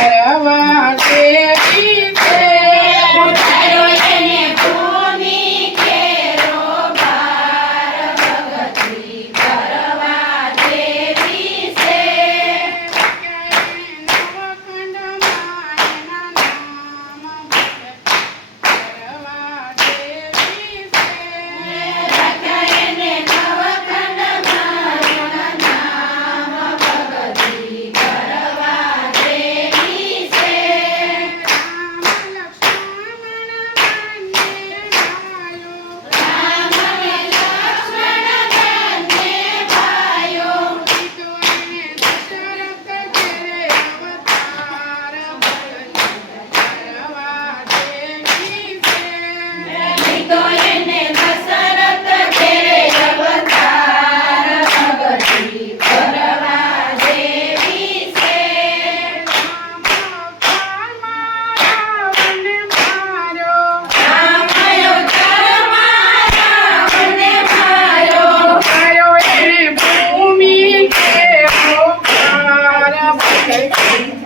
કરવા દેવી છે Thank you.